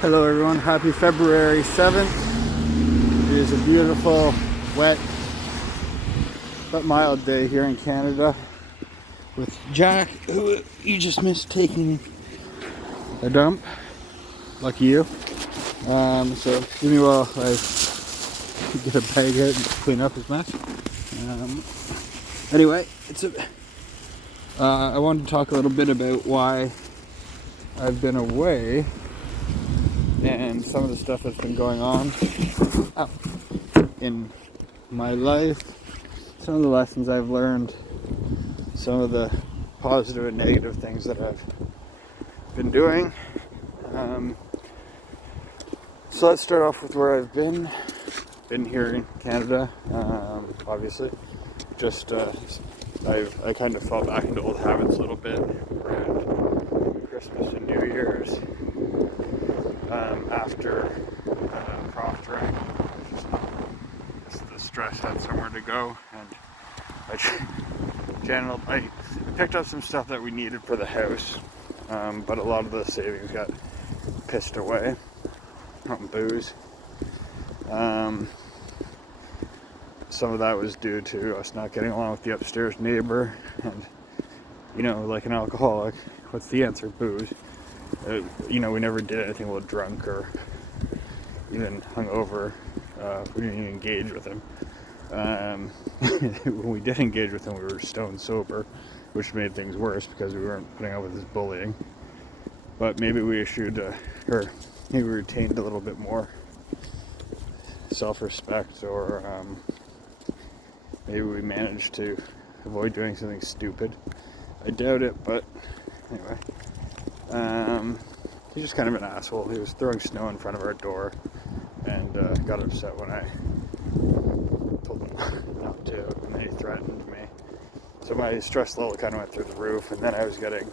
Hello everyone, happy February 7th. It is a beautiful, wet, but mild day here in Canada with Jack, who you just missed taking a dump. Lucky you. So give me a while I get a bag out and clean up his mess. Anyway, I wanted to talk a little bit about why I've been away and some of the stuff that's been going on in my life, some of the lessons I've learned, some of the positive and negative things that I've been doing. So let's start off with where I've been here in Canada, obviously. Just I kind of fell back into old habits a little bit around Christmas and New Year's. After proctoring, the stress had somewhere to go, and I picked up some stuff that we needed for the house, but a lot of the savings got pissed away on booze. Some of that was due to us not getting along with the upstairs neighbor, and like an alcoholic, what's the answer? Booze. We never did anything while drunk or even hungover. We didn't even engage with him. When we did engage with him, we were stone sober, which made things worse because we weren't putting up with his bullying. But maybe we maybe we retained a little bit more self-respect, or maybe we managed to avoid doing something stupid. I doubt it, but anyway. He's just kind of an asshole. He was throwing snow in front of our door and got upset when I told him not to, and then he threatened me. So my stress level kind of went through the roof, and then I was getting...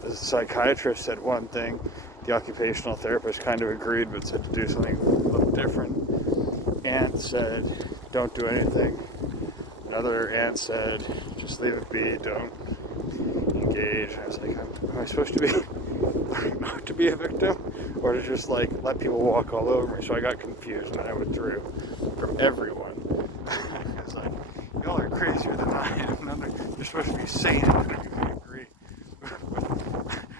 The psychiatrist said one thing, the occupational therapist kind of agreed but said to do something a little different. Aunt said, don't do anything. Another aunt said, just leave it be, don't engage. I was like, am I supposed to be not to be a victim, or to just let people walk all over me? So I got confused, and then I withdrew from everyone. I was like, y'all are crazier than I am. You're supposed to be sane, and none of you agree with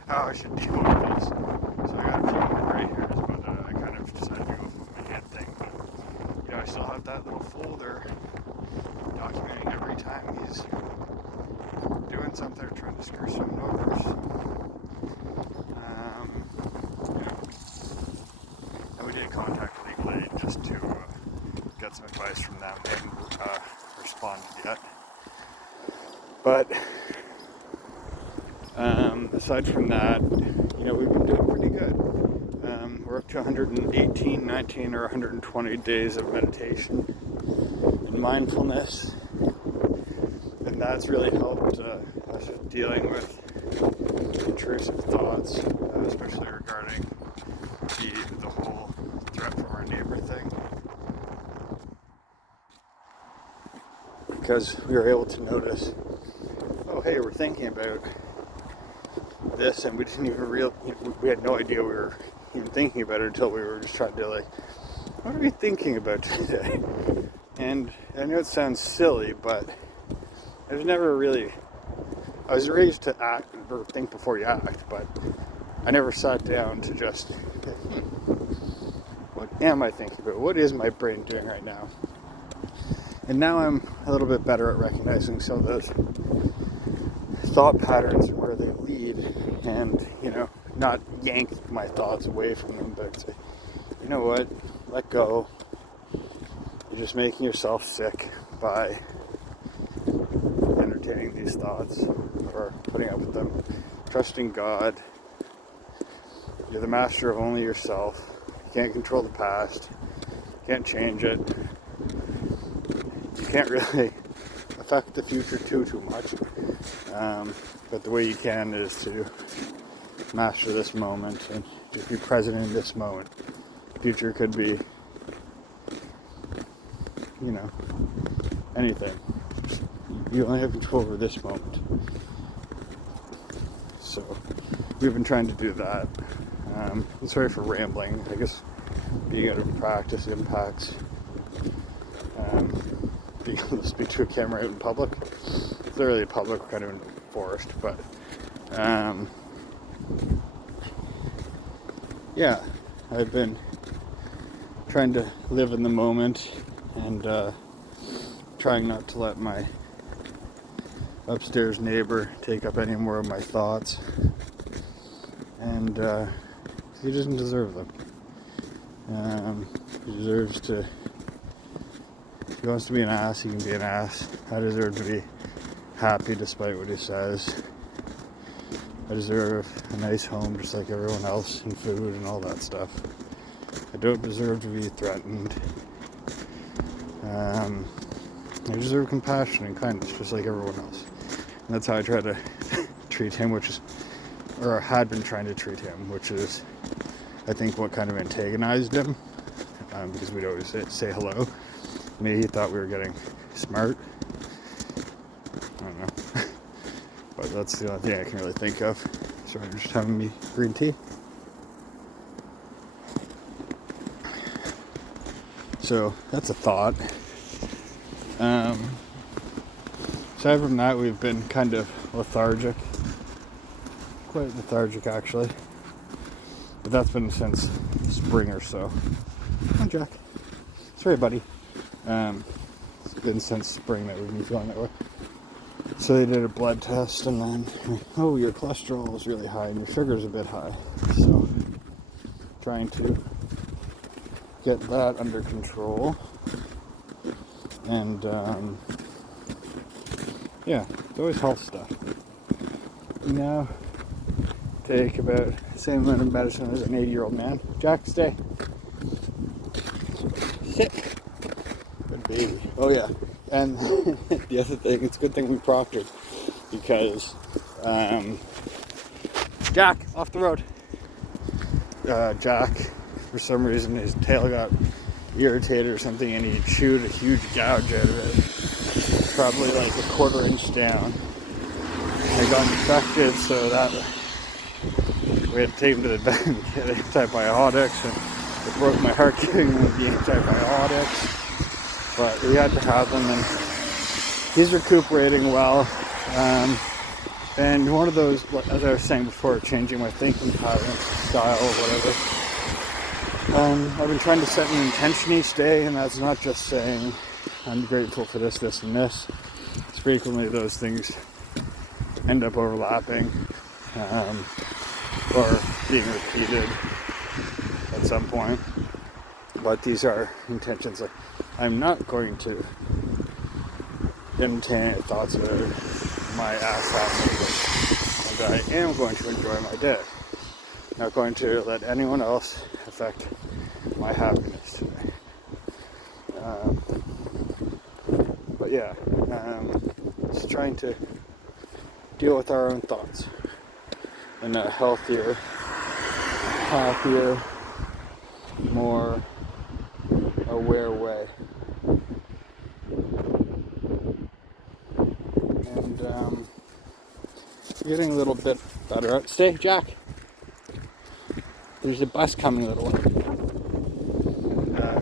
how I should deal with this. So I got a few more gray hairs, but I kind of decided to go with my aunt thing. But I still have that little folder documenting every time he's doing something or trying to screw someone over. And we did contact legal aid just to get some advice from them. They haven't responded yet. But aside from that, we've been doing pretty good. We're up to 118, 19, or 120 days of meditation and mindfulness. And that's really helped us with dealing with intrusive thoughts, especially regarding the whole threat from our neighbor thing. Because we were able to notice, oh hey, we're thinking about this, and we didn't even we had no idea we were even thinking about it until we were just trying to what are we thinking about today? And I know it sounds silly, but I was raised to act or think before you act, but I never sat down to just, what am I thinking about? What is my brain doing right now? And now I'm a little bit better at recognizing some of those thought patterns and where they lead, and, not yank my thoughts away from them, but say, you know what, let go. You're just making yourself sick by entertaining these thoughts or putting up with them. Trust in God. You're the master of only yourself. You can't control the past. You can't change it. You can't really affect the future too much. But the way you can is to master this moment and just be present in this moment. The future could be, anything. You only have control over this moment. So we've been trying to do that. Sorry for rambling. I guess being out of practice impacts being able to speak to a camera out in public. It's not really public, we're kind of in the forest, but yeah, I've been trying to live in the moment and trying not to let my upstairs neighbor take up any more of my thoughts, and he doesn't deserve them. He deserves to, if he wants to be an ass, he can be an ass. I deserve to be happy despite what he says. I deserve a nice home just like everyone else, and food and all that stuff. I don't deserve to be threatened. I deserve compassion and kindness just like everyone else. And that's how I try to treat him, or had been trying to treat him, which is, I think, what kind of antagonized him, because we'd always say hello. Maybe he thought we were getting smart. I don't know. But that's the only thing I can really think of. Sorry, I'm just having me green tea. So that's a thought. Aside from that, we've been kind of lethargic. Quite lethargic, actually. But that's been since spring or so. Come on, Jack. Sorry, buddy. It's been since spring that we've been feeling that way. So they did a blood test, and then, oh, your cholesterol is really high and your sugar's a bit high. So, trying to get that under control. And, yeah, it's always health stuff. You know, take about the same amount of medicine as an 80-year-old man. Jack, stay. Sit. Good baby. Oh, yeah. And the other thing, it's a good thing we proctored, because Jack, off the road. Jack, for some reason, his tail got irritated or something, and he chewed a huge gouge out of it, probably like a 1/4 inch down. It got infected, so that we had to take him to the vet and get antibiotics, and it broke my heart giving him the antibiotics. But we had to have them, and he's recuperating well. And one of those, as I was saying before, changing my thinking pattern, style, whatever. I've been trying to set an intention each day, and that's not just saying I'm grateful for this, this, and this. It's frequently those things end up overlapping or being repeated at some point. But these are intentions. Like, I'm not going to entertain thoughts of my ass happening, and I am going to enjoy my day. Not going to let anyone else affect my happiness today. But yeah, just trying to deal with our own thoughts in a healthier, happier, more aware way. And getting a little bit better. Stay, Jack. There's a bus coming, little one.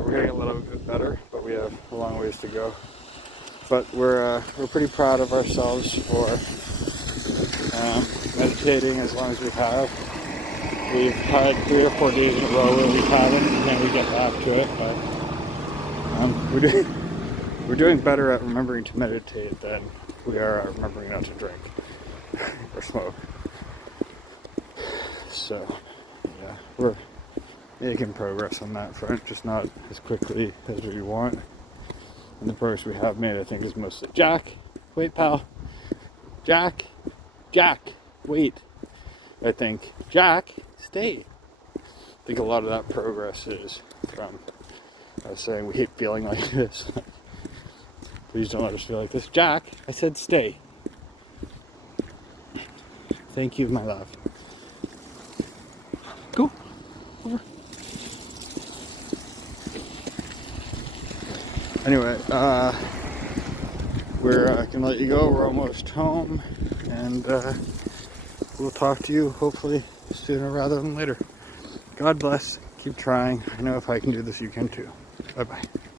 We're getting a little bit better, but we have a long ways to go. But we're pretty proud of ourselves for meditating as long as we have. We've had 3 or 4 days in a row where we haven't, and then we get back to it. But we're doing better at remembering to meditate than we are at remembering not to drink or smoke. So yeah, we're making progress on that front, just not as quickly as we want. And the progress we have made, I think, is mostly Jack, wait, pal. Jack, wait. I think Jack, stay. I think a lot of that progress is from saying we hate feeling like this. Please don't let us feel like this. Jack, I said stay. Thank you, my love. Go over. Anyway, we're gonna let you go. We're almost home, and we'll talk to you hopefully sooner rather than later. God bless. Keep trying. I know if I can do this, you can too. Bye-bye.